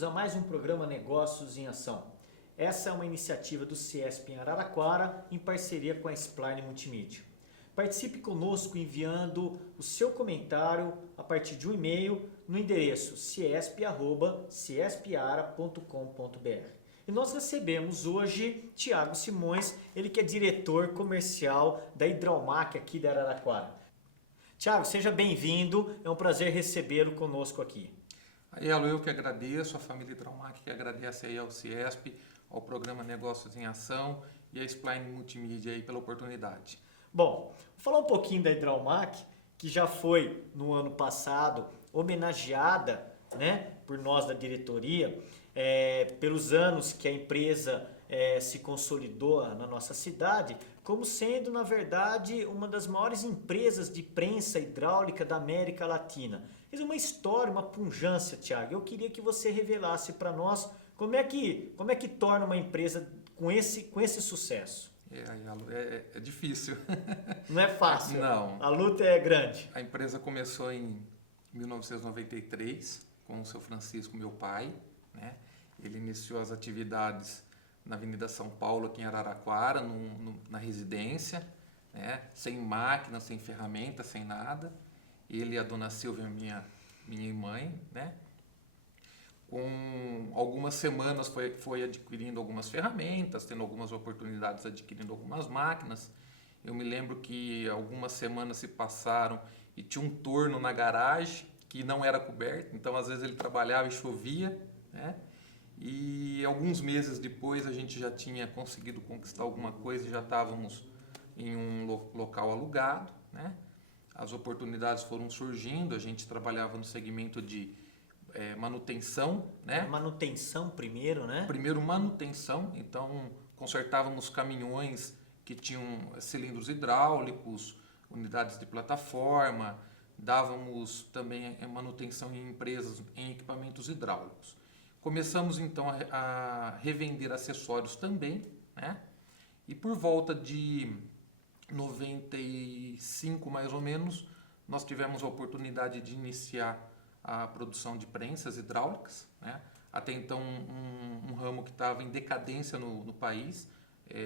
bem-vindos a mais um programa Negócios em Ação. Essa é uma iniciativa do CIESP em Araraquara em parceria com a Spline Multimídia. Participe conosco enviando o seu comentário a partir de um e-mail no endereço ciesp@ciespeara.com.br. E nós recebemos hoje Tiago Simões, ele que é diretor comercial da Hidraumac aqui de Araraquara. Tiago, seja bem-vindo, é um prazer recebê-lo conosco aqui. Aí, eu que agradeço, a família Hidraumac que agradece aí ao CIESP, ao programa Negócios em Ação e a Spline Multimídia aí pela oportunidade. Bom, vou falar um pouquinho da Hidraumac, que já foi no ano passado homenageada, né, por nós da diretoria, pelos anos que a empresa se consolidou na nossa cidade, como sendo, na verdade, uma das maiores empresas de prensa hidráulica da América Latina. Quer dizer, uma história, uma pujança, Tiago. Eu queria que você revelasse para nós como é que torna uma empresa com esse sucesso. É difícil. Não é fácil. Não. A luta é grande. A empresa começou em 1993 com o seu Francisco, meu pai, né? Ele iniciou as atividades na Avenida São Paulo, aqui em Araraquara, na residência, né? Sem máquina, sem ferramenta, sem nada. Ele e a dona Silvia, minha mãe, né? Com algumas semanas foi adquirindo algumas ferramentas, tendo algumas oportunidades adquirindo algumas máquinas. Eu me lembro que algumas semanas se passaram e tinha um torno na garagem que não era coberto, então às vezes ele trabalhava e chovia, né? E alguns meses depois a gente já tinha conseguido conquistar alguma coisa e já estávamos em um local alugado, né? As oportunidades foram surgindo, a gente trabalhava no segmento de manutenção, né? Manutenção primeiro, né? Primeiro manutenção, então consertávamos caminhões que tinham cilindros hidráulicos, unidades de plataforma, dávamos também manutenção em empresas, em equipamentos hidráulicos. Começamos então a revender acessórios também, né? E por volta de 95 mais ou menos, nós tivemos a oportunidade de iniciar a produção de prensas hidráulicas, né? Até então um ramo que estava em decadência no país,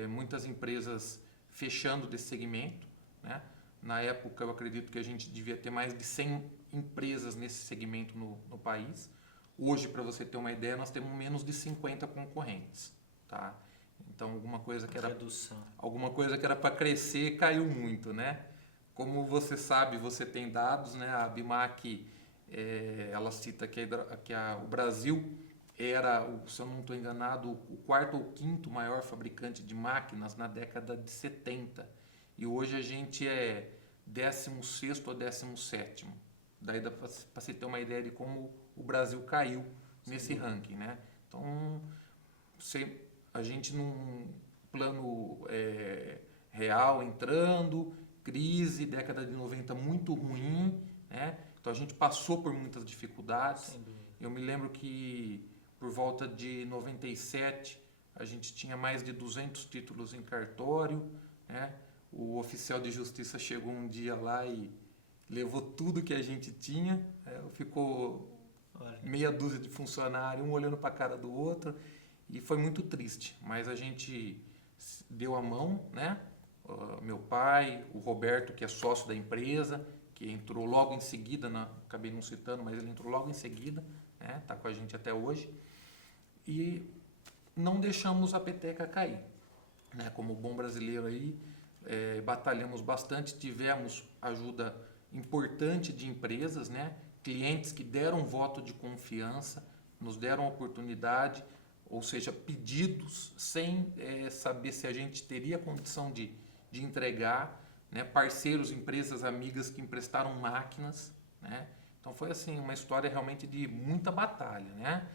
muitas empresas fechando desse segmento, né? Na época eu acredito que a gente devia ter mais de 100 empresas nesse segmento no país. Hoje, para você ter uma ideia, nós temos menos de 50 concorrentes, tá? Então alguma coisa que era para crescer caiu muito, né? Como você sabe, você tem dados, né? A Bimac, ela cita que o Brasil era, se eu não estou enganado, o quarto ou quinto maior fabricante de máquinas na década de 70. E hoje a gente é 16º ou 17º. Daí dá para você ter uma ideia de como o Brasil caiu nesse ranking, né? Então, a gente num plano real entrando, crise, década de 90 muito ruim, né? Então a gente passou por muitas dificuldades. Eu me lembro que por volta de 97 a gente tinha mais de 200 títulos em cartório, né? O oficial de justiça chegou um dia lá e levou tudo que a gente tinha, ficou meia dúzia de funcionários, um olhando para a cara do outro, e foi muito triste, mas a gente deu a mão, né? Meu pai, o Roberto, que é sócio da empresa, que entrou logo em seguida, acabei não citando, mas ele entrou logo em seguida, né? Tá com a gente até hoje, e não deixamos a peteca cair, né? Como bom brasileiro aí, batalhamos bastante, tivemos ajuda importante de empresas, né? Clientes que deram voto de confiança, nos deram oportunidade, ou seja, pedidos sem saber se a gente teria condição de entregar, né? Parceiros, empresas amigas que emprestaram máquinas, né? Então foi assim uma história realmente de muita batalha, né?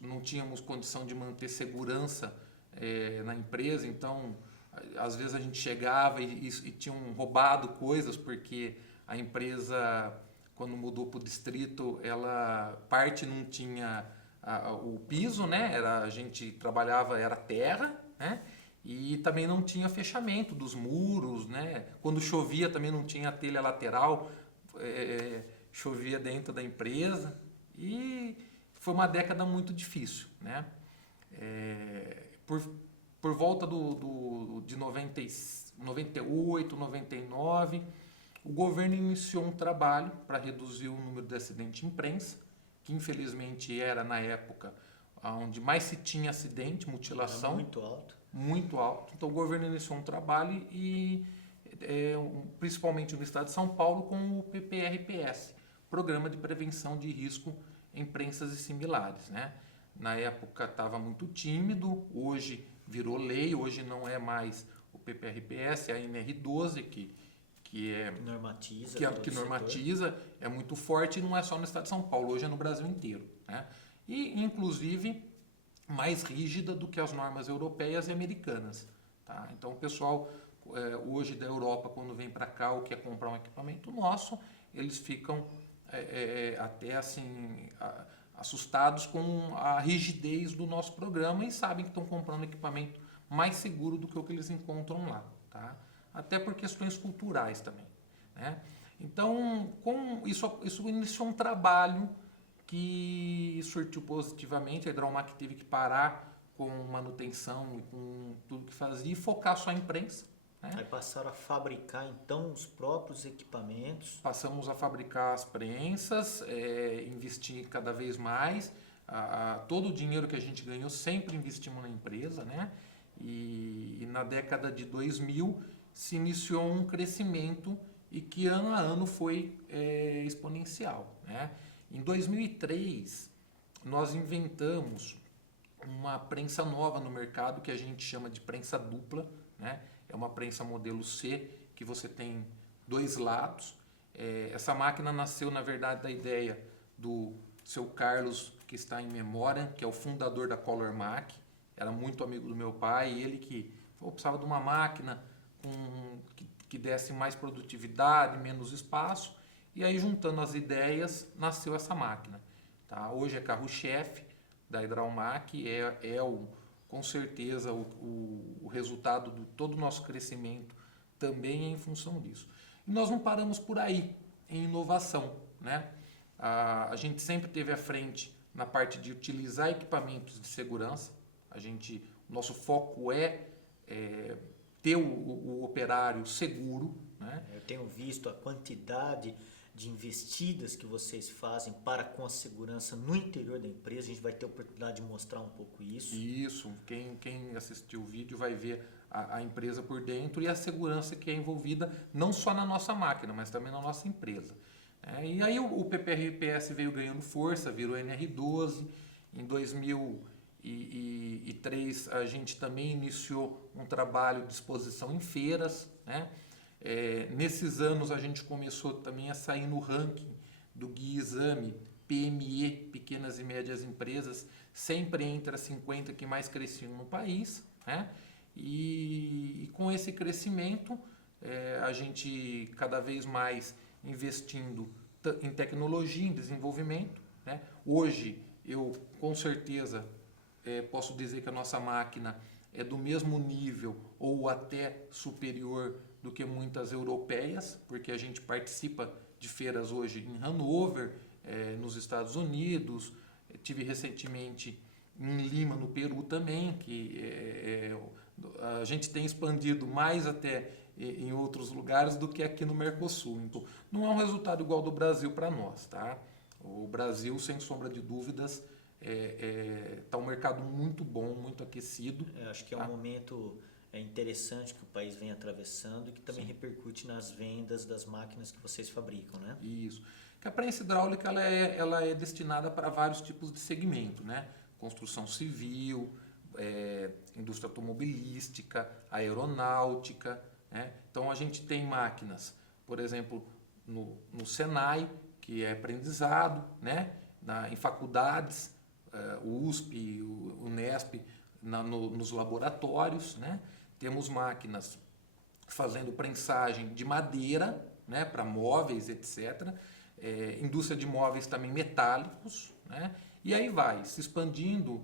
Não tínhamos condição de manter segurança na empresa, então às vezes a gente chegava e tinham roubado coisas, porque a empresa, quando mudou para o distrito, parte não tinha o piso, né? A gente trabalhava, era terra, né? E também não tinha fechamento dos muros, né? Quando chovia também não tinha telha lateral, chovia dentro da empresa. E foi uma década muito difícil, né? Por volta de 98, 99, o governo iniciou um trabalho para reduzir o número de acidentes de imprensa, que infelizmente era na época onde mais se tinha acidente, mutilação. Muito alto. Muito alto. Então o governo iniciou um trabalho principalmente no estado de São Paulo, com o PPRPS, Programa de Prevenção de Risco em Prensas e Similares, né? Na época estava muito tímido, hoje virou lei, hoje não é mais o PPRPS, é a NR12 que normatiza, é muito forte e não é só no estado de São Paulo, hoje é no Brasil inteiro, né? E inclusive mais rígida do que as normas europeias e americanas, tá? Então o pessoal hoje da Europa, quando vem para cá ou quer comprar um equipamento nosso, eles ficam até assim assustados com a rigidez do nosso programa e sabem que estão comprando um equipamento mais seguro do que o que eles encontram lá, tá? Até por questões culturais também, né? Então, isso iniciou um trabalho que surtiu positivamente. A Hidraumac teve que parar com manutenção e com tudo que fazia e focar só em prensa, né? Aí passaram a fabricar então os próprios equipamentos. Passamos a fabricar as prensas, investir cada vez mais. Todo o dinheiro que a gente ganhou sempre investimos na empresa, né? E na década de 2000 se iniciou um crescimento e que ano a ano foi exponencial, né? Em 2003 nós inventamos uma prensa nova no mercado que a gente chama de prensa dupla, né? É uma prensa modelo C, que você tem dois lados. Essa máquina nasceu, na verdade, da ideia do seu Carlos, que está em memória, que é o fundador da Color Mac. Era muito amigo do meu pai, e ele que precisava de uma máquina que desse mais produtividade, menos espaço. E aí, juntando as ideias, nasceu essa máquina, tá? Hoje é carro-chefe da Hidraumac, com certeza o resultado de todo o nosso crescimento também é em função disso. E nós não paramos por aí, em inovação, né? A gente sempre esteve à frente na parte de utilizar equipamentos de segurança. Nosso foco é ter o operário seguro, né? Eu tenho visto a quantidade de investidas que vocês fazem para com a segurança no interior da empresa. A gente vai ter a oportunidade de mostrar um pouco isso. Isso, quem assistiu o vídeo vai ver a empresa por dentro e a segurança que é envolvida não só na nossa máquina, mas também na nossa empresa. E aí o PPRPS veio ganhando força, virou NR12. Em 2003 a gente também iniciou um trabalho de exposição em feiras, né? Nesses anos a gente começou também a sair no ranking do Guia Exame PME, Pequenas e Médias Empresas, sempre entre as 50 que mais cresciam no país, né? E com esse crescimento, a gente cada vez mais investindo em tecnologia, em desenvolvimento, né? Hoje eu com certeza posso dizer que a nossa máquina é do mesmo nível ou até superior do que muitas europeias, porque a gente participa de feiras hoje em Hanover, nos Estados Unidos. Tive recentemente em Lima, no Peru também, que a gente tem expandido mais até em outros lugares do que aqui no Mercosul. Então, não é um resultado igual do Brasil para nós, tá? O Brasil, sem sombra de dúvidas, está um mercado muito bom, muito aquecido. Acho que é um momento interessante que o país vem atravessando e que também repercute nas vendas das máquinas que vocês fabricam, né? Isso. Que a prensa hidráulica ela é destinada para vários tipos de segmento, né? Construção civil, indústria automobilística, aeronáutica, né? Então a gente tem máquinas, por exemplo, no Senai, que é aprendizado, né? Em faculdades, o USP, o Unesp, nos laboratórios, né? Temos máquinas fazendo prensagem de madeira, né, para móveis, etc. Indústria de móveis também metálicos, né? E aí vai se expandindo.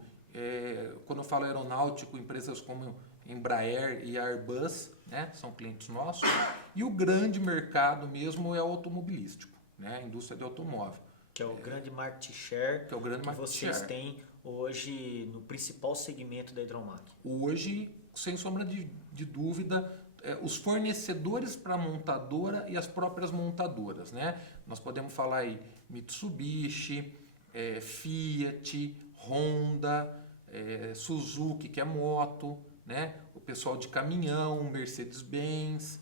Quando eu falo aeronáutico, empresas como Embraer e Airbus, né, são clientes nossos. E o grande mercado mesmo é o automobilístico, né, a indústria de automóvel. Que é o grande market share que é o grande que market vocês share. têm hoje no principal segmento da Hidromac. Hoje, sem sombra de dúvida, os fornecedores para a montadora e as próprias montadoras, né? Nós podemos falar aí Mitsubishi, Fiat, Honda, Suzuki, que é moto, né? O pessoal de caminhão, Mercedes-Benz,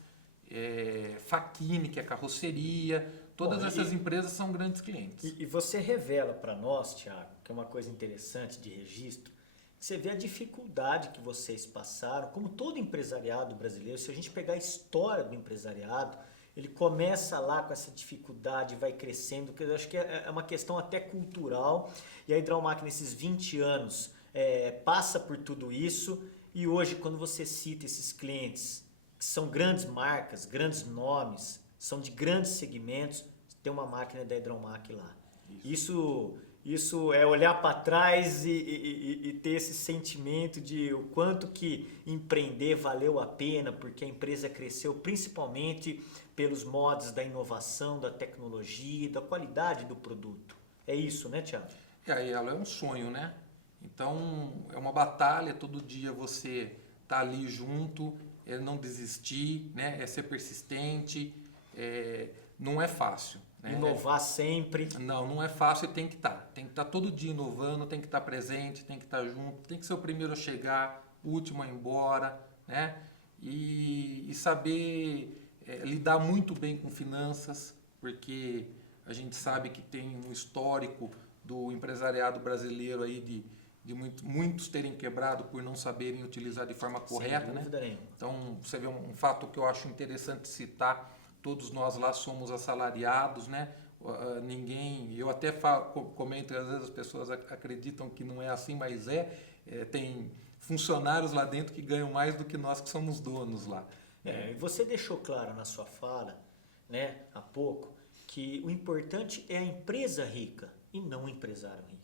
Facchini, que é carroceria. Todas essas empresas são grandes clientes. E você revela para nós, Thiago, que é uma coisa interessante de registro, você vê a dificuldade que vocês passaram, como todo empresariado brasileiro. Se a gente pegar a história do empresariado, ele começa lá com essa dificuldade, vai crescendo, que eu acho que é uma questão até cultural. E a Hidromac, nesses 20 anos, passa por tudo isso. E hoje, quando você cita esses clientes, que são grandes marcas, grandes nomes, são de grandes segmentos, tem uma máquina da Hidromac lá. Isso é olhar para trás e ter esse sentimento de o quanto que empreender valeu a pena, porque a empresa cresceu principalmente pelos modos da inovação, da tecnologia, da qualidade do produto. É isso, né, Thiago? Ela é um sonho, né? Então, é uma batalha, todo dia você tá ali junto, não desistir, né? É ser persistente, não é fácil. Né? Inovar sempre. Não é fácil e tem que estar. Tem que estar todo dia inovando, tem que estar presente, tem que estar junto, tem que ser o primeiro a chegar, o último a ir embora, né? E saber lidar muito bem com finanças, porque a gente sabe que tem um histórico do empresariado brasileiro aí de muitos terem quebrado por não saberem utilizar de forma correta, sem dúvida nenhuma. Então, você vê um fato que eu acho interessante citar. Todos nós lá somos assalariados, né? Eu até comento, às vezes as pessoas acreditam que não é assim, mas tem funcionários lá dentro que ganham mais do que nós que somos donos lá. E você deixou claro na sua fala, né, há pouco, que o importante é a empresa rica e não o empresário rico.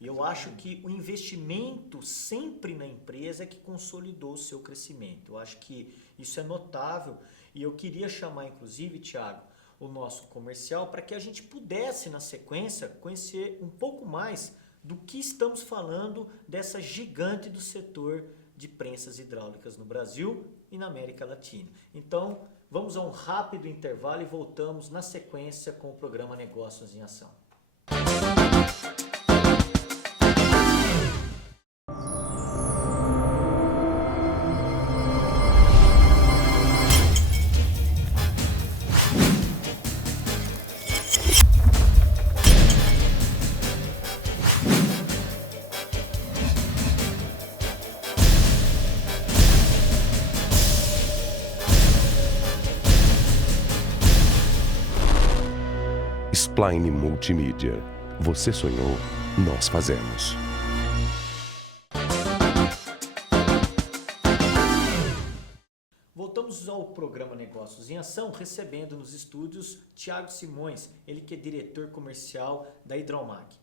E eu acho que o investimento sempre na empresa é que consolidou o seu crescimento. Eu acho que isso é notável e eu queria chamar, inclusive, Thiago, o nosso comercial para que a gente pudesse, na sequência, conhecer um pouco mais do que estamos falando dessa gigante do setor de prensas hidráulicas no Brasil e na América Latina. Então, vamos a um rápido intervalo e voltamos na sequência com o programa Negócios em Ação. Spline Multimídia. Você sonhou, nós fazemos. Voltamos ao programa Negócios em Ação, recebendo nos estúdios Thiago Simões, ele que é diretor comercial da Hidromac.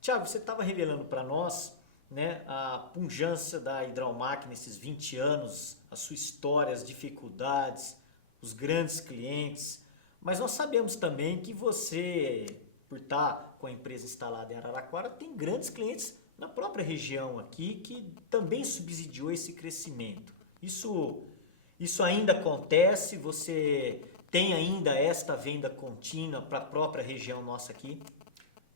Thiago, você estava revelando para nós, né, a pujança da Hidromac nesses 20 anos, a sua história, as dificuldades, os grandes clientes. Mas nós sabemos também que você, por estar com a empresa instalada em Araraquara, tem grandes clientes na própria região aqui que também subsidiou esse crescimento. Isso ainda acontece? Você tem ainda esta venda contínua para a própria região nossa aqui?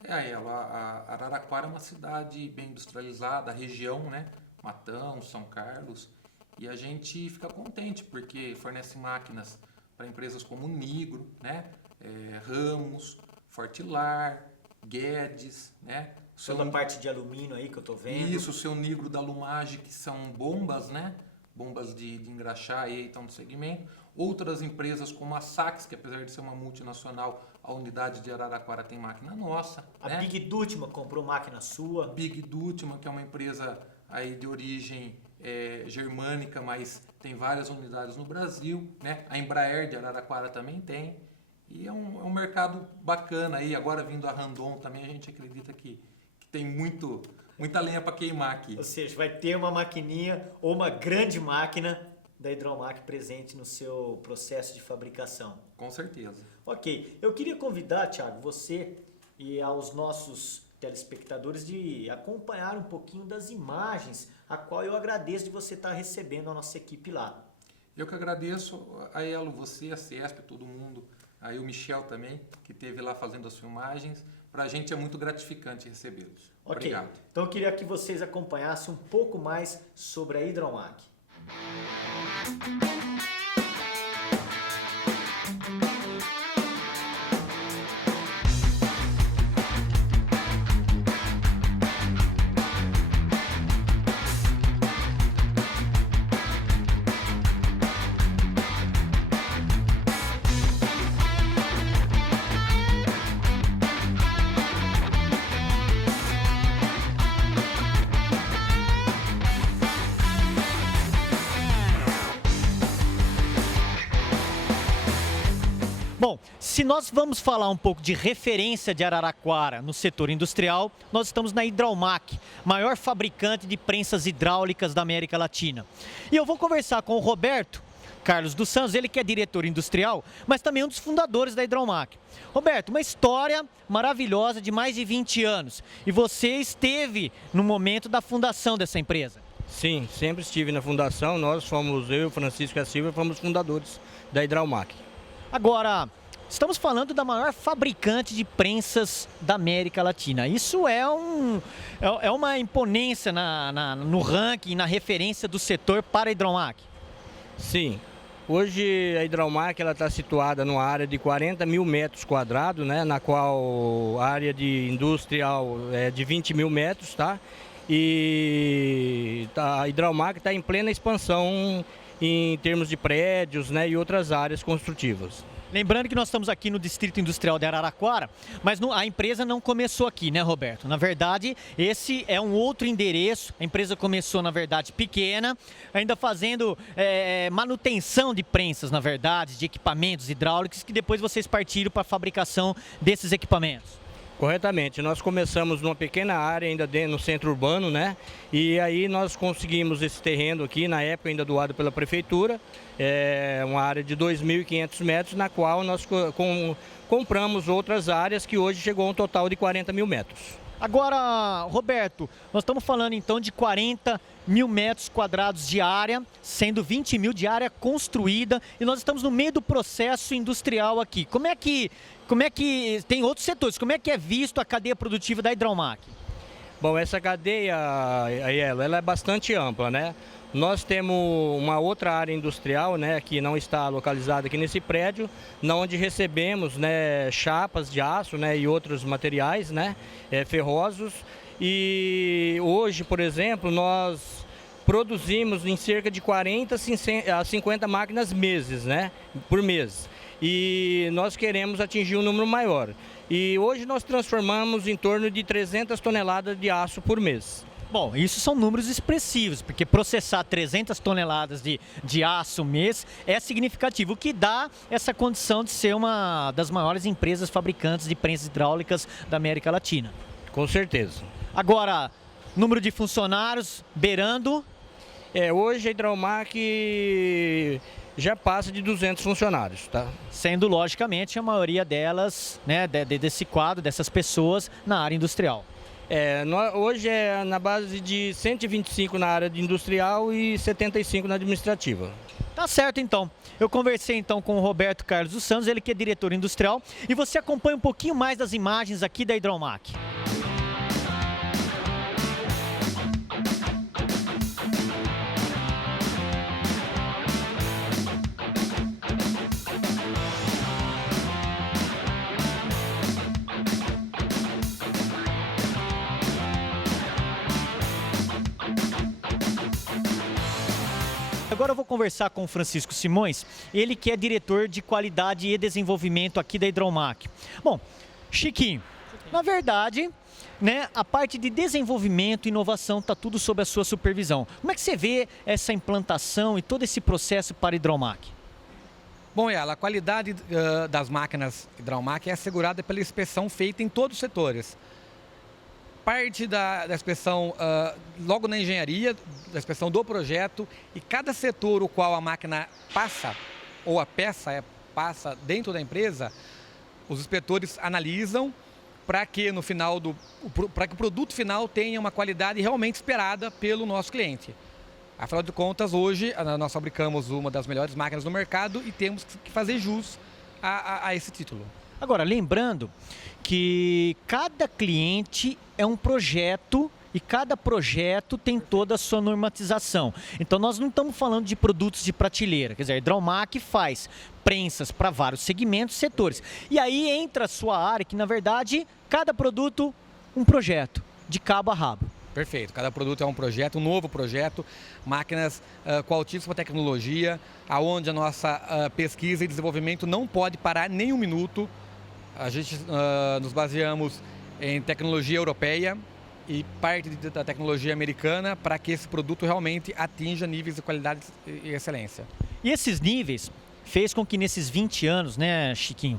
A Araraquara é uma cidade bem industrializada, a região, né? Matão, São Carlos, e a gente fica contente porque fornece máquinas para empresas como Nigro, né? Ramos, Fortilar, Guedes, né? Toda a parte de alumínio aí que eu estou vendo. Isso, o seu Nigro da Lumage, que são bombas, né? Bombas de engraxar aí, então, no segmento. Outras empresas como a Sachs, que apesar de ser uma multinacional, a unidade de Araraquara tem máquina nossa. A né? Big Dutman comprou máquina sua. Big Dutman, que é uma empresa aí de origem germânica, mas tem várias unidades no Brasil. Né? A Embraer de Araraquara também tem. E é um mercado bacana aí. Agora vindo a Randon também, a gente acredita que tem muita lenha para queimar aqui. Ou seja, vai ter uma maquininha ou uma grande máquina da Hidromac presente no seu processo de fabricação. Com certeza. Ok. Eu queria convidar, Thiago, você e aos nossos telespectadores de acompanhar um pouquinho das imagens, a qual eu agradeço de você estar recebendo a nossa equipe lá. Eu que agradeço a Elo, você, a CESP, todo mundo, aí o Michel também, que esteve lá fazendo as filmagens. Para a gente é muito gratificante recebê-los. Ok, Obrigado. Então eu queria que vocês acompanhassem um pouco mais sobre a Hidromac. Bom, se nós vamos falar um pouco de referência de Araraquara no setor industrial, nós estamos na Hidromac, maior fabricante de prensas hidráulicas da América Latina. E eu vou conversar com o Roberto Carlos dos Santos, ele que é diretor industrial, mas também um dos fundadores da Hidromac. Roberto, uma história maravilhosa de mais de 20 anos. E você esteve no momento da fundação dessa empresa. Sim, sempre estive na fundação. Nós fomos, eu e o Francisco e a Silvia, fomos fundadores da Hidromac. Agora, estamos falando da maior fabricante de prensas da América Latina. Isso é uma imponência no ranking, na referência do setor para a Hidromac. Sim. Hoje a Hidromac está situada numa área de 40 mil metros quadrados, né, na qual a área de industrial é de 20 mil metros, tá? E a Hidromac está em plena expansão em termos de prédios, né, e outras áreas construtivas. Lembrando que nós estamos aqui no Distrito Industrial de Araraquara, mas a empresa não começou aqui, né, Roberto? Na verdade, esse é um outro endereço. A empresa começou, na verdade, pequena, ainda fazendo manutenção de prensas, na verdade, de equipamentos hidráulicos, que depois vocês partiram para a fabricação desses equipamentos. Corretamente, nós começamos numa pequena área ainda no centro urbano, né? E aí nós conseguimos esse terreno aqui, na época ainda doado pela prefeitura, uma área de 2.500 metros, na qual nós compramos outras áreas que hoje chegou a um total de 40 mil metros. Agora, Roberto, nós estamos falando então de 40 mil metros quadrados de área, sendo 20 mil de área construída, e nós estamos no meio do processo industrial aqui. Como é que tem outros setores, como é que é visto a cadeia produtiva da Hidromac? Bom, essa cadeia, ela é bastante ampla, né? Nós temos uma outra área industrial, né, que não está localizada aqui nesse prédio, onde recebemos, né, chapas de aço, né, e outros materiais, né, ferrosos. E hoje, por exemplo, nós produzimos em cerca de 40 a 50 máquinas por mês. E nós queremos atingir um número maior. E hoje nós transformamos em torno de 300 toneladas de aço por mês. Bom, isso são números expressivos, porque processar 300 toneladas de aço mês é significativo, o que dá essa condição de ser uma das maiores empresas fabricantes de prensas hidráulicas da América Latina. Com certeza. Agora, número de funcionários beirando? Hoje a Hidromac já passa de 200 funcionários, tá? Sendo, logicamente, a maioria delas, né, desse quadro, dessas pessoas, na área industrial. Hoje é na base de 125 na área de industrial e 75 na administrativa. Tá certo, então. Eu conversei então com o Roberto Carlos dos Santos, ele que é diretor industrial, e você acompanha um pouquinho mais das imagens aqui da Hidromac. Agora eu vou conversar com o Francisco Simões, ele que é diretor de qualidade e desenvolvimento aqui da Hidromac. Bom, Chiquinho, na verdade, né, a parte de desenvolvimento e inovação está tudo sob a sua supervisão. Como é que você vê essa implantação e todo esse processo para a Hidromac? Bom, a qualidade das máquinas Hidromac é assegurada pela inspeção feita em todos os setores. Parte da inspeção logo na engenharia, da inspeção do projeto, e cada setor o qual a máquina passa, ou a peça passa dentro da empresa, os inspetores analisam, para que no final para que o produto final tenha uma qualidade realmente esperada pelo nosso cliente. Afinal de contas, hoje nós fabricamos uma das melhores máquinas do mercado e temos que fazer jus a esse título. Agora, lembrando que cada cliente é um projeto e cada projeto tem toda a sua normatização. Então, nós não estamos falando de produtos de prateleira. Quer dizer, a Hidraumac faz prensas para vários segmentos, setores. E aí entra a sua área, que na verdade, cada produto, um projeto, de cabo a rabo. Perfeito, cada produto é um projeto, um novo projeto, máquinas com altíssima tecnologia, aonde a nossa pesquisa e desenvolvimento não pode parar nem um minuto. A gente nos baseamos em tecnologia europeia e parte da tecnologia americana para que esse produto realmente atinja níveis de qualidade e excelência. E esses níveis fez com que nesses 20 anos, né, Chiquinho,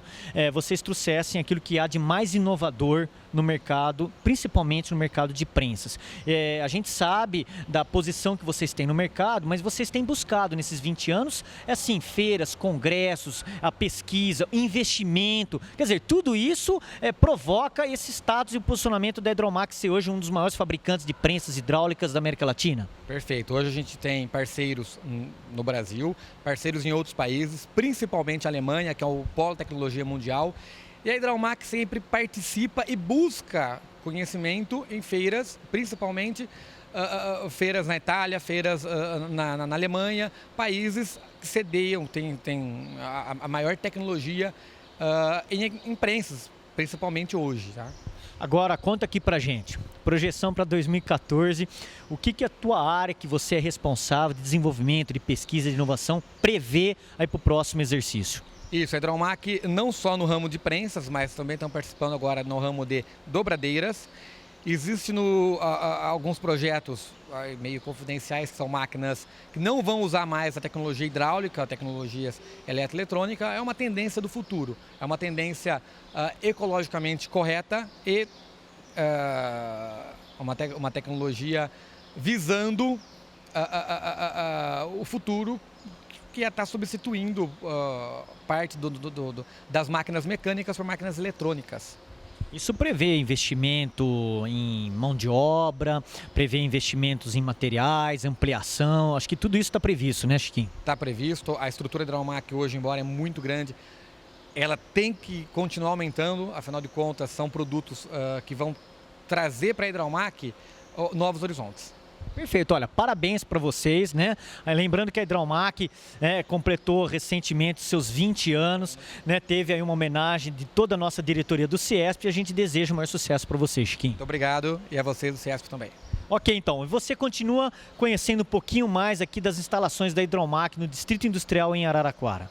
vocês trouxessem aquilo que há de mais inovador no mercado, principalmente no mercado de prensas. A gente sabe da posição que vocês têm no mercado, mas vocês têm buscado nesses 20 anos, assim, feiras, congressos, a pesquisa, investimento, quer dizer, tudo isso provoca esse status e o posicionamento da Hidraumac ser hoje um dos maiores fabricantes de prensas hidráulicas da América Latina. Perfeito. Hoje a gente tem parceiros no Brasil, parceiros em outros países, principalmente a Alemanha, que é o polo de tecnologia mundial. E a Hidraumac sempre participa e busca conhecimento em feiras, principalmente feiras na Itália, feiras na Alemanha, países que sedeiam, tem a maior tecnologia em prensas, principalmente hoje. Tá? Agora, conta aqui pra gente, projeção para 2014, o que a tua área, que você é responsável de desenvolvimento, de pesquisa, de inovação, prevê aí para o próximo exercício? Isso, a Hidraumac não só no ramo de prensas, mas também estão participando agora no ramo de dobradeiras. Existem alguns projetos meio confidenciais, que são máquinas que não vão usar mais a tecnologia hidráulica, tecnologias eletroeletrônicas. É uma tendência do futuro, é uma tendência ecologicamente correta e uma tecnologia visando o futuro, que está substituindo parte das máquinas mecânicas por máquinas eletrônicas. Isso prevê investimento em mão de obra, prevê investimentos em materiais, ampliação, acho que tudo isso está previsto, né, Chiquinho? Está previsto, a estrutura Hidraumac hoje, embora é muito grande, ela tem que continuar aumentando, afinal de contas são produtos que vão trazer para a Hidraumac novos horizontes. Perfeito, olha, parabéns para vocês, né? Lembrando que a Hidraumac completou recentemente seus 20 anos, né? Teve aí uma homenagem de toda a nossa diretoria do CIESP e a gente deseja o maior sucesso para vocês, Chiquinho. Muito obrigado e a vocês do CIESP também. Ok, então, você continua conhecendo um pouquinho mais aqui das instalações da Hidraumac no Distrito Industrial em Araraquara.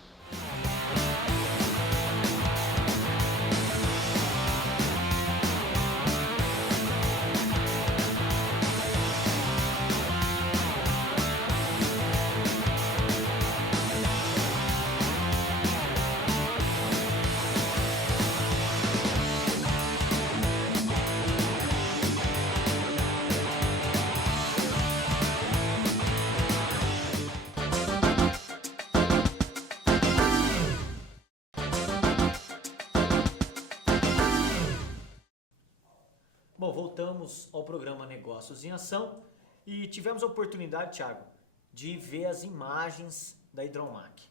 Bom, voltamos ao programa Negócios em Ação e tivemos a oportunidade, Thiago, de ver as imagens da Hidraumac.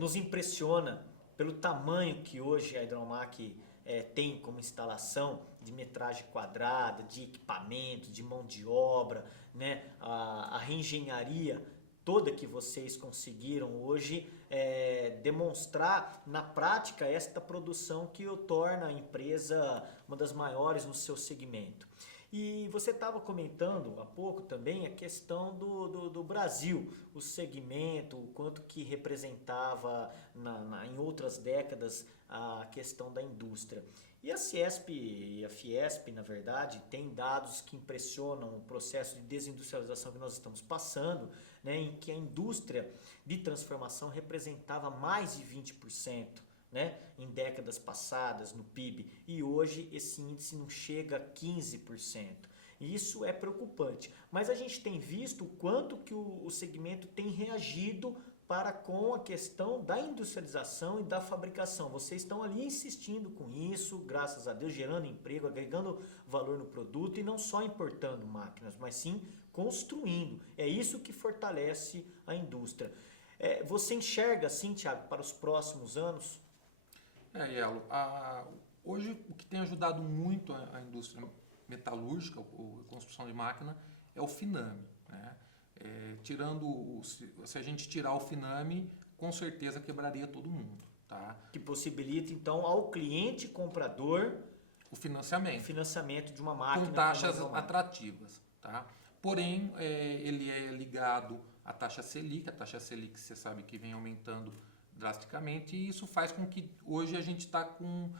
Nos impressiona pelo tamanho que hoje a Hidraumac tem como instalação de metragem quadrada, de equipamento, de mão de obra, né? A reengenharia toda que vocês conseguiram hoje demonstrar na prática esta produção que o torna a empresa uma das maiores no seu segmento. E você estava comentando há pouco também a questão do Brasil, o segmento, o quanto que representava em outras décadas a questão da indústria. E a CIESP e a Fiesp, na verdade, têm dados que impressionam o processo de desindustrialização que nós estamos passando, né, em que a indústria de transformação representava mais de 20%, né, em décadas passadas no PIB, e hoje esse índice não chega a 15%. E isso é preocupante, mas a gente tem visto o quanto que o segmento tem reagido para com a questão da industrialização e da fabricação. Vocês estão ali insistindo com isso, graças a Deus, gerando emprego, agregando valor no produto e não só importando máquinas, mas sim construindo. É isso que fortalece a indústria. Você enxerga assim, Thiago, para os próximos anos? Elo, hoje o que tem ajudado muito a indústria metalúrgica, a construção de máquina, é o FINAME, né? Se a gente tirar o FINAME, com certeza quebraria todo mundo, tá? Que possibilita então ao cliente comprador o financiamento de uma máquina com taxas atrativas, tá? Porém, ele é ligado à taxa Selic. A taxa Selic, você sabe que vem aumentando drasticamente, e isso faz com que hoje a gente está com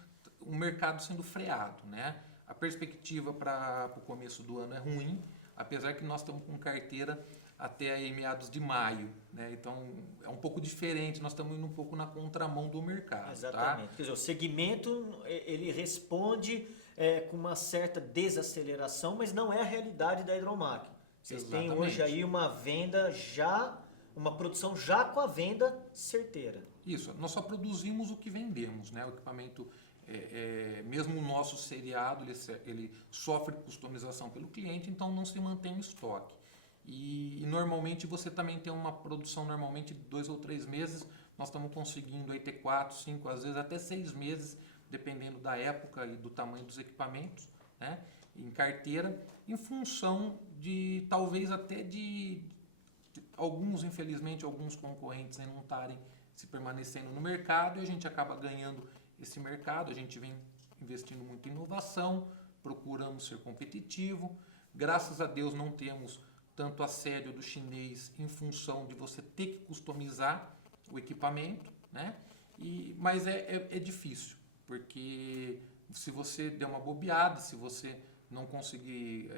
o mercado sendo freado, né? A perspectiva para o começo do ano é ruim, apesar que nós estamos com carteira até aí meados de maio, né? Então é um pouco diferente, nós estamos indo um pouco na contramão do mercado. Exatamente. Tá? Quer dizer, o segmento ele responde com uma certa desaceleração, mas não é a realidade da Hidromac. Vocês têm hoje aí uma venda já, uma produção já com a venda certeira. Isso, nós só produzimos o que vendemos, né? O equipamento, mesmo o nosso seriado, ele sofre customização pelo cliente, então não se mantém em estoque. E normalmente você também tem uma produção normalmente de 2 ou 3 meses, nós estamos conseguindo aí ter 4, 5, às vezes até 6 meses, dependendo da época e do tamanho dos equipamentos, né? Em carteira, em função de talvez até de alguns, infelizmente, alguns concorrentes não estarem se permanecendo no mercado, e a gente acaba ganhando esse mercado. A gente vem investindo muito em inovação, procuramos ser competitivo. Graças a Deus não temos tanto assédio do chinês em função de você ter que customizar o equipamento, né? Mas é difícil, porque se você der uma bobeada, se você não conseguir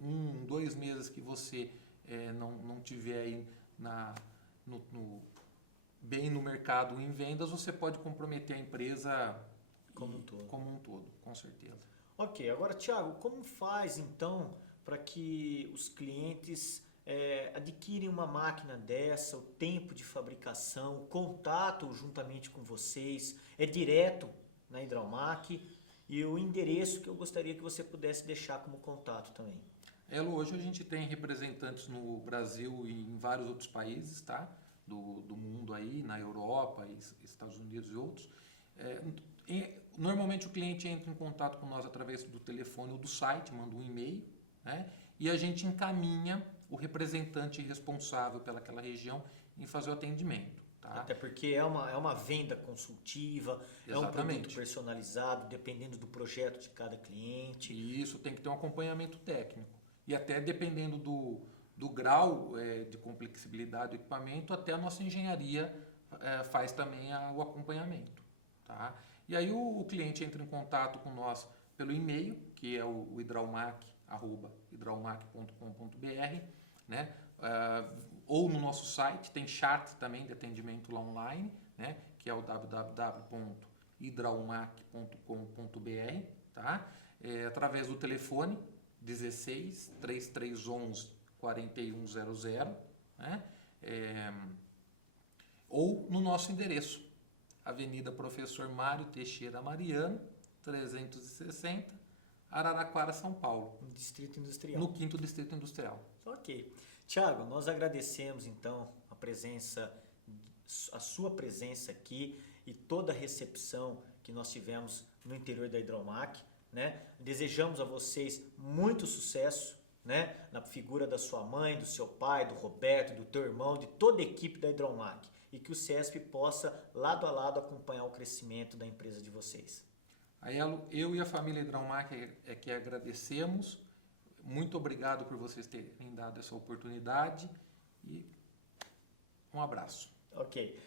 1, 2 meses que você não tiver aí bem no mercado em vendas, você pode comprometer a empresa como um todo, com certeza. Ok, agora Thiago, como faz então para que os clientes adquirem uma máquina dessa, o tempo de fabricação, o contato juntamente com vocês, é direto na Hidromac, e o endereço que eu gostaria que você pudesse deixar como contato também. Elo, hoje a gente tem representantes no Brasil e em vários outros países, tá? Do mundo aí, na Europa, Estados Unidos e outros. Normalmente o cliente entra em contato com nós através do telefone ou do site, manda um e-mail, né? E a gente encaminha o representante responsável pelaquela região em fazer o atendimento. Tá? Até porque é uma venda consultiva, Exatamente. É um produto personalizado, dependendo do projeto de cada cliente. E isso tem que ter um acompanhamento técnico. E até dependendo do grau de complexibilidade do equipamento, até a nossa engenharia faz também o acompanhamento. Tá? E aí o cliente entra em contato com nós pelo e-mail, que é o hidraumac@hidraumac.com.br, né? Ou no nosso site, tem chat também de atendimento lá online, né? Que é o www.hidraumac.com.br, tá? Através do telefone 16 3311 4100, né? Ou no nosso endereço, Avenida Professor Mário Teixeira Mariano, 360, Araraquara, São Paulo. No Distrito Industrial. No 5º Distrito Industrial. Ok. Thiago, nós agradecemos então a sua presença aqui e toda a recepção que nós tivemos no interior da Hidromac, né? Desejamos a vocês muito sucesso, né? Na figura da sua mãe, do seu pai, do Roberto, do teu irmão, de toda a equipe da Hidromac, e que o CESP possa, lado a lado, acompanhar o crescimento da empresa de vocês. Elo, eu e a família Hidromac que agradecemos. Muito obrigado por vocês terem dado essa oportunidade e um abraço. Ok.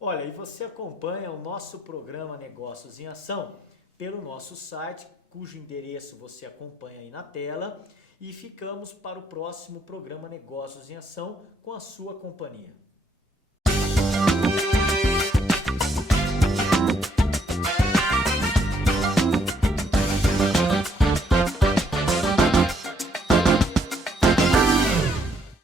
Olha, e você acompanha o nosso programa Negócios em Ação pelo nosso site, cujo endereço você acompanha aí na tela, e ficamos para o próximo programa Negócios em Ação com a sua companhia.